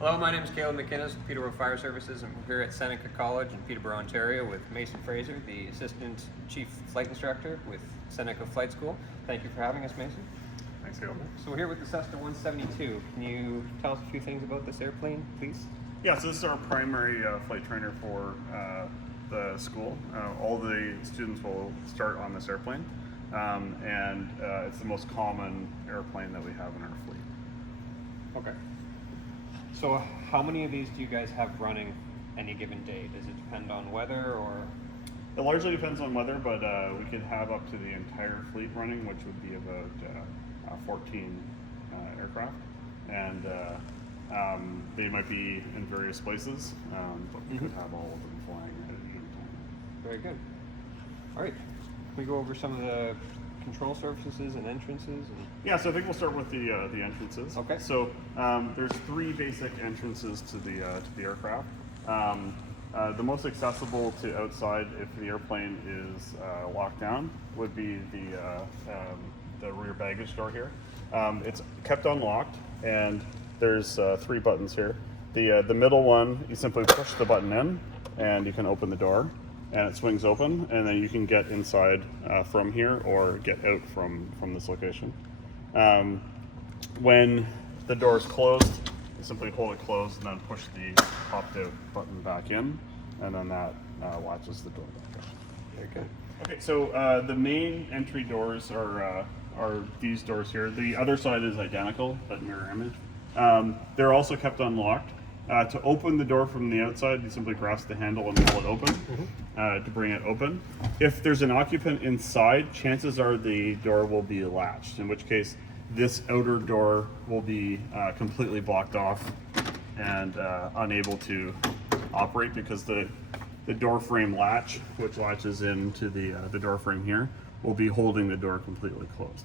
Hello, my name is Caleb McInnes with Peterborough Fire Services, and we're here at Seneca College in Peterborough, Ontario with Mason Fraser, the Assistant Chief Flight Instructor with Seneca Flight School. Thank you for having us, Mason. Thanks, Caleb. So we're here with the Cessna 172. Can you tell us a few things about this airplane, please? Yeah, so this is our primary flight trainer for the school. All the students will start on this airplane, and it's the most common airplane that we have in our fleet. Okay. So how many of these do you guys have running any given day? Does it depend on weather or? It largely depends on weather, but we could have up to the entire fleet running, which would be about 14 aircraft. And they might be in various places, but we could have all of them flying at any given time. Very good. All right. Can we go over some of the control surfaces and entrances? Yeah, so I think we'll start with the entrances. Okay. So there's three basic entrances to the aircraft. The most accessible to outside, if the airplane is locked down, would be the rear baggage door here. It's kept unlocked, and there's three buttons here. The middle one, you simply push the button in, and you can open the door, and it swings open, and then you can get inside from here or get out from this location. When the door is closed, you simply hold it closed and then push the popped out button back in, and then that latches the door back up. Very good. Okay, so the main entry doors are these doors here. The other side is identical, but mirror image. They're also kept unlocked. To open the door from the outside, you simply grasp the handle and pull it open to bring it open. If there's an occupant inside, chances are the door will be latched, in which case this outer door will be completely blocked off and unable to operate, because the door frame latch, which latches into the door frame here, will be holding the door completely closed.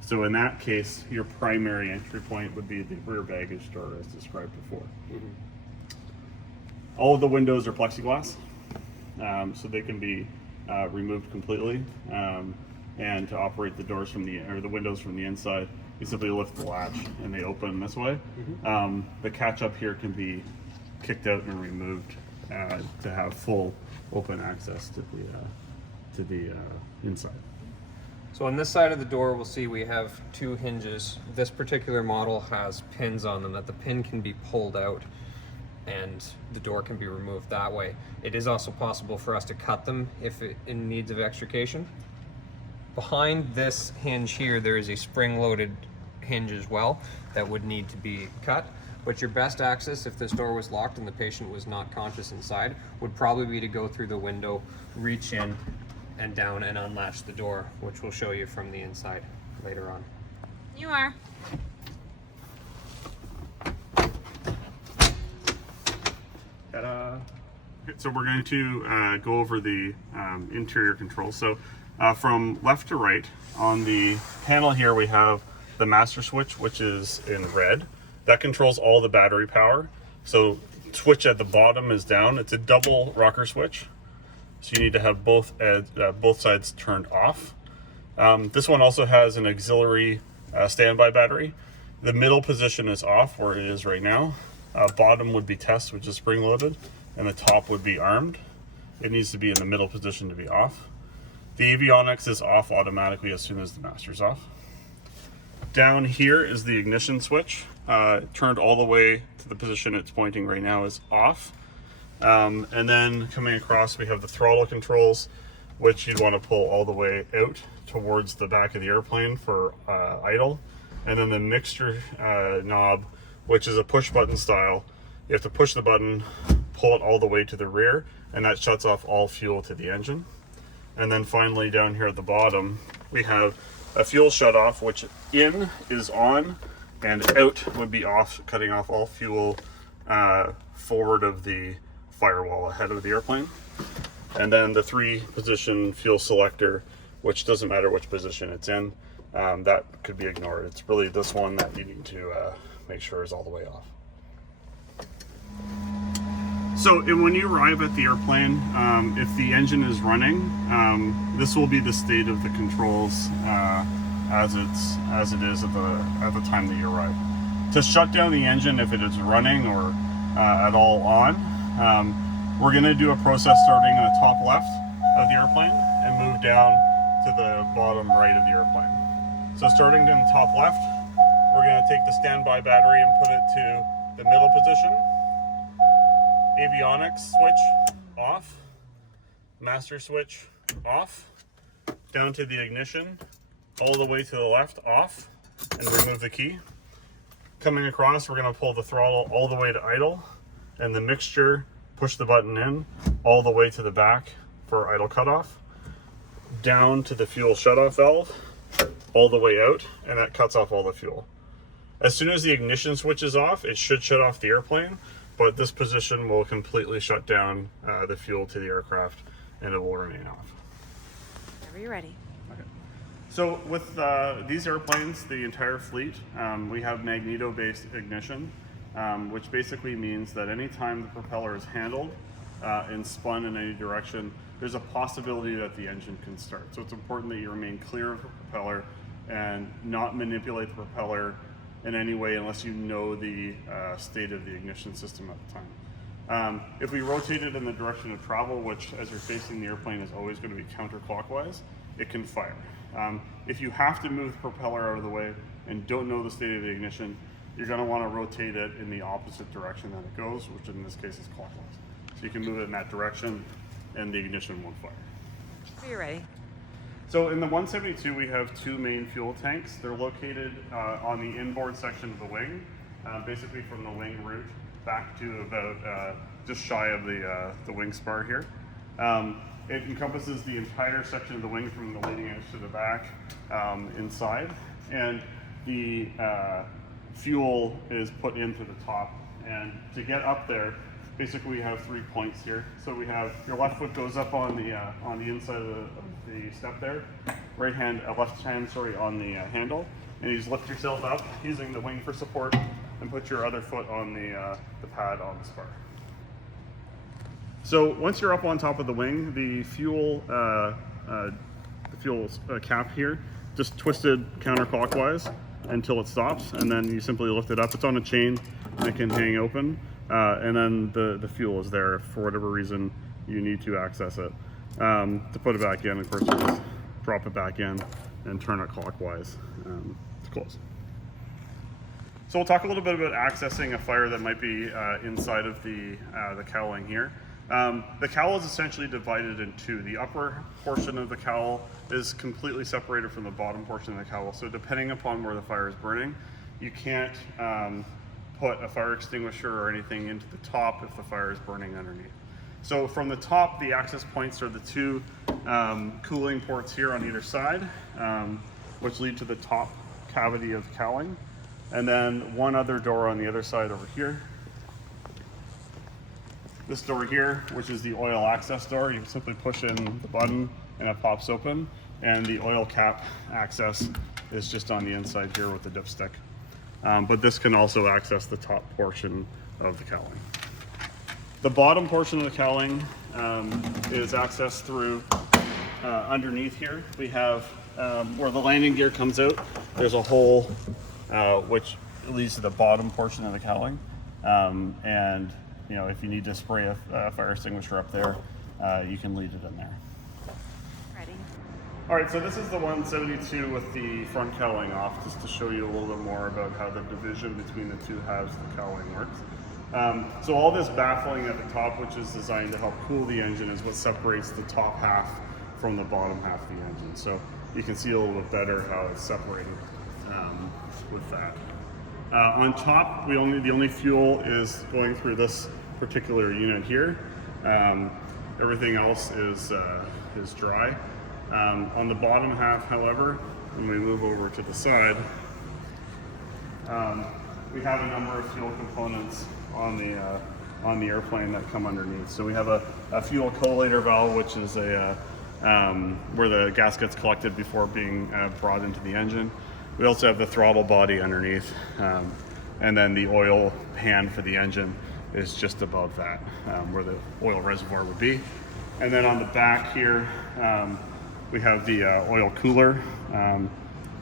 So in that case, your primary entry point would be the rear baggage door, as described before. All of the windows are plexiglass, so they can be removed completely. And to operate the doors the windows from the inside, you simply lift the latch and they open this way. The catch up here can be kicked out and removed to have full open access to the inside. So on this side of the door, we'll see we have two hinges. This particular model has pins on them that the pin can be pulled out and the door can be removed that way. It is also possible for us to cut them if it in needs of extrication. Behind this hinge here, there is a spring-loaded hinge as well that would need to be cut. But your best access, if this door was locked and the patient was not conscious inside, would probably be to go through the window, reach in and down and unlatch the door, which we'll show you from the inside later on. You are. Ta-da. Okay, so we're going to go over the interior controls. So from left to right, on the panel here we have the master switch, which is in red. That controls all the battery power. So switch at the bottom is down. It's a double rocker switch, so you need to have both sides turned off. This one also has an auxiliary standby battery. The middle position is off, where it is right now. Bottom would be test, which is spring loaded, and the top would be armed. It needs to be in the middle position to be off. The avionics is off automatically as soon as the master's off. Down here is the ignition switch. Turned all the way to the position it's pointing right now is off. And then coming across, we have the throttle controls, which you'd want to pull all the way out towards the back of the airplane for idle. And then the mixture knob, which is a push button style. You have to push the button, pull it all the way to the rear, and that shuts off all fuel to the engine. And then finally down here at the bottom, we have a fuel shutoff, which in is on and out would be off, cutting off all fuel forward of the firewall ahead of the airplane. And then the 3-position fuel selector, which doesn't matter which position it's in, that could be ignored. It's really this one that you need to make sure is all the way off. So when you arrive at the airplane, if the engine is running, this will be the state of the controls as it is at the time that you arrive. To shut down the engine if it is running or at all on, we're going to do a process starting in the top left of the airplane and move down to the bottom right of the airplane. So starting in the top left, we're going to take the standby battery and put it to the middle position. Avionics switch off, master switch off, down to the ignition, all the way to the left off, and remove the key. Coming across, we're going to pull the throttle all the way to idle, and the mixture, push the button in all the way to the back for idle cutoff, down to the fuel shutoff valve, all the way out, and that cuts off all the fuel. As soon as the ignition switch is off, it should shut off the airplane, but this position will completely shut down the fuel to the aircraft, and it will remain off. Whenever you're ready. So with these airplanes, the entire fleet, we have magneto-based ignition, which basically means that anytime the propeller is handled and spun in any direction, there's a possibility that the engine can start. So it's important that you remain clear of the propeller and not manipulate the propeller in any way unless you know the state of the ignition system at the time. If we rotate it in the direction of travel, which as you're facing the airplane is always going to be counterclockwise, it can fire. If you have to move the propeller out of the way and don't know the state of the ignition, you're going to want to rotate it in the opposite direction that it goes, which in this case is clockwise. So you can move it in that direction and the ignition won't fire. Whenever you're ready. So in the 172, we have two main fuel tanks. They're located on the inboard section of the wing, basically from the wing root back to about just shy of the wing spar here. It encompasses the entire section of the wing from the leading edge to the back inside, and the fuel is put into the top. And to get up there, basically we have 3 points here. So we have your left foot goes up on the inside of the step there, left hand on the handle, and you just lift yourself up using the wing for support, and put your other foot on the pad on the spar. So once you're up on top of the wing, the fuel cap here just twisted counterclockwise until it stops, and then you simply lift it up. It's on a chain and it can hang open, and then the fuel is there. If for whatever reason you need to access it. To put it back in, of course, you just drop it back in and turn it clockwise to close. So we'll talk a little bit about accessing a fire that might be inside of the cowling here. The cowl is essentially divided in two. The upper portion of the cowl is completely separated from the bottom portion of the cowl. So depending upon where the fire is burning, you can't put a fire extinguisher or anything into the top if the fire is burning underneath. So from the top, the access points are the two cooling ports here on either side, which lead to the top cavity of the cowling. And then one other door on the other side over here. This door here, which is the oil access door, you simply push in the button and it pops open, and the oil cap access is just on the inside here with the dipstick. But this can also access the top portion of the cowling. The bottom portion of the cowling is accessed through underneath here. We have where the landing gear comes out, there's a hole which leads to the bottom portion of the cowling, and you know, if you need to spray a fire extinguisher up there, you can lead it in there. Ready. All right, so this is the 172 with the front cowling off, just to show you a little bit more about how the division between the two halves of the cowling works. So all this baffling at the top, which is designed to help cool the engine, is what separates the top half from the bottom half of the engine. So you can see a little bit better how it's separated with that. On top, the only fuel is going through this particular unit here. Everything else is dry. On the bottom half, however, when we move over to the side, we have a number of fuel components on the airplane that come underneath. So we have a fuel collator valve, which is where the gas gets collected before being brought into the engine. We also have the throttle body underneath, and then the oil pan for the engine is just above that, where the oil reservoir would be. And then on the back here, we have the oil cooler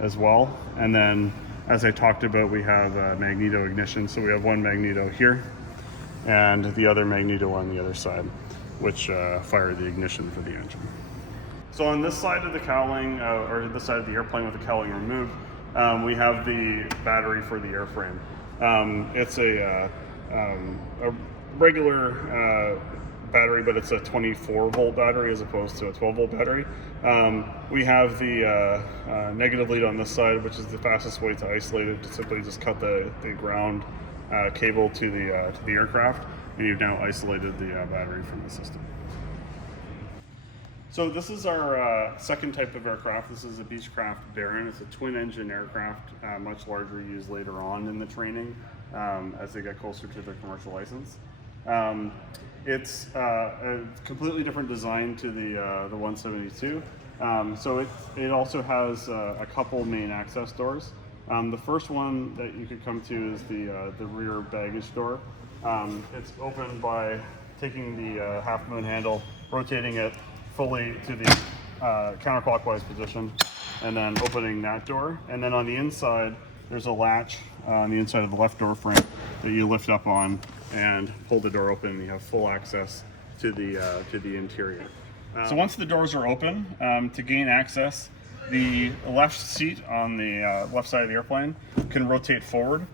as well. And then as I talked about, we have magneto ignition. So we have one magneto here and the other magneto on the other side, which fire the ignition for the engine. So on this side of the cowling, or this side of the airplane with the cowling removed, we have the battery for the airframe. It's a regular battery, but it's a 24 volt battery as opposed to a 12 volt battery. We have the negative lead on this side, which is the fastest way to isolate it. To simply just cut the ground cable to the aircraft, and you've now isolated the battery from the system. So this is our second type of aircraft. This is a Beechcraft Baron. It's a twin-engine aircraft, much larger, used later on in the training as they get closer to their commercial license. It's a completely different design to the 172. So it also has a couple main access doors. The first one that you could come to is the rear baggage door. It's opened by taking the half moon handle, rotating it fully to the counterclockwise position, and then opening that door. And then on the inside, there's a latch on the inside of the left door frame that you lift up on and pull the door open, and you have full access to the interior. So once the doors are open, to gain access, the left seat on the left side of the airplane can rotate forward.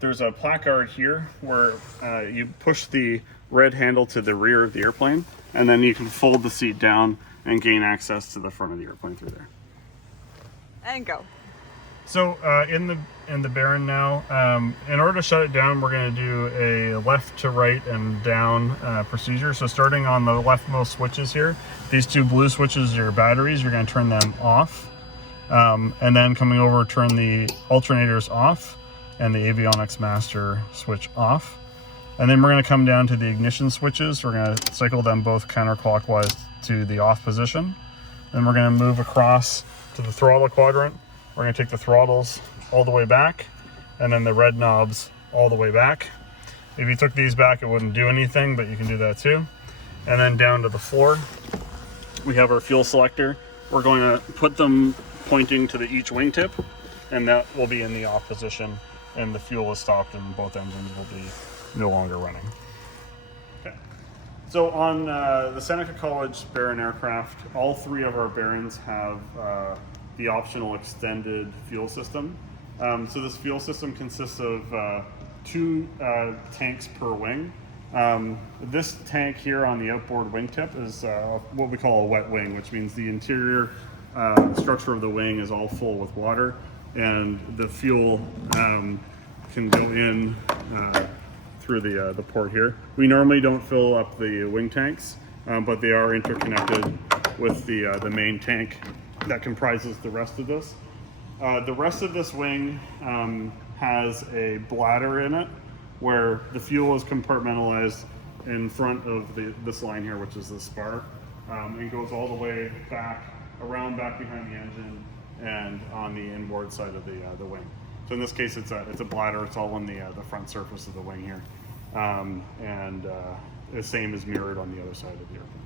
There's a placard here where you push the red handle to the rear of the airplane, and then you can fold the seat down and gain access to the front of the airplane through there. And go. So in the Baron now, in order to shut it down, we're going to do a left to right and down procedure. So starting on the leftmost switches here, these two blue switches are your batteries. You're going to turn them off, and then coming over, turn the alternators off and the avionics master switch off. And then we're going to come down to the ignition switches. We're going to cycle them both counterclockwise to the off position. Then we're going to move across to the throttle quadrant. We're going to take the throttles all the way back, and then the red knobs all the way back. If you took these back, it wouldn't do anything, but you can do that too. And then down to the floor, we have our fuel selector. We're going to put them pointing to each wingtip, and that will be in the off position, and the fuel is stopped, and both engines will be no longer running. Okay. So on the Seneca College Baron aircraft, all three of our Barons have the optional extended fuel system. So this fuel system consists of two tanks per wing. This tank here on the outboard wingtip is what we call a wet wing, which means the interior structure of the wing is all full with water, and the fuel can go in through the port here. We normally don't fill up the wing tanks, but they are interconnected with the main tank that comprises the rest of this. The rest of this wing has a bladder in it where the fuel is compartmentalized in front of this line here, which is the spar, and goes all the way back, around back behind the engine and on the inboard side of the wing. So in this case, it's a bladder. It's all on the front surface of the wing here, and the same is mirrored on the other side of the airplane.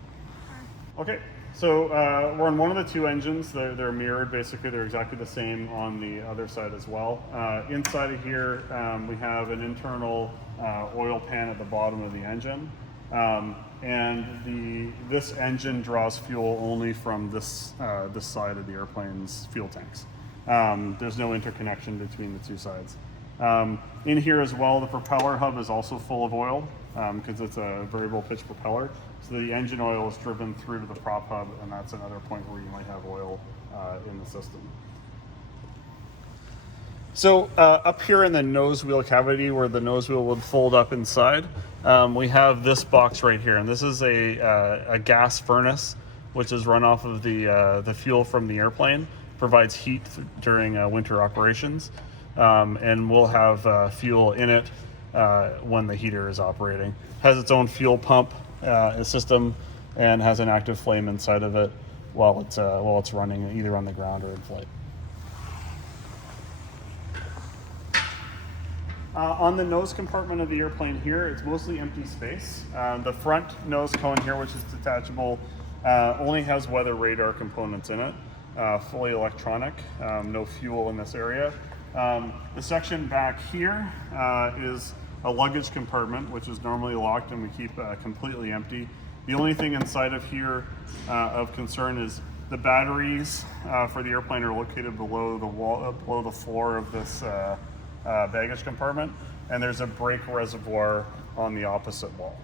Okay, so we're on one of the two engines. They're mirrored. Basically, they're exactly the same on the other side as well. Inside of here, we have an internal oil pan at the bottom of the engine, and this engine draws fuel only from this side of the airplane's fuel tanks. There's no interconnection between the two sides. In here as well, the propeller hub is also full of oil because it's a variable pitch propeller. So the engine oil is driven through to the prop hub, and that's another point where you might have oil in the system. So up here in the nose wheel cavity, where the nose wheel would fold up inside, we have this box right here, and this is a gas furnace, which is run off of the fuel from the airplane. Provides heat during winter operations, and we'll have fuel in it when the heater is operating. Has its own fuel pump system and has an active flame inside of it while it's running either on the ground or in flight. On the nose compartment of the airplane here, it's mostly empty space. The front nose cone here, which is detachable, only has weather radar components in it. Fully electronic, no fuel in this area. The section back here is a luggage compartment, which is normally locked and we keep completely empty. The only thing inside of here of concern is the batteries for the airplane are located below the wall, below the floor of this baggage compartment, and there's a brake reservoir on the opposite wall.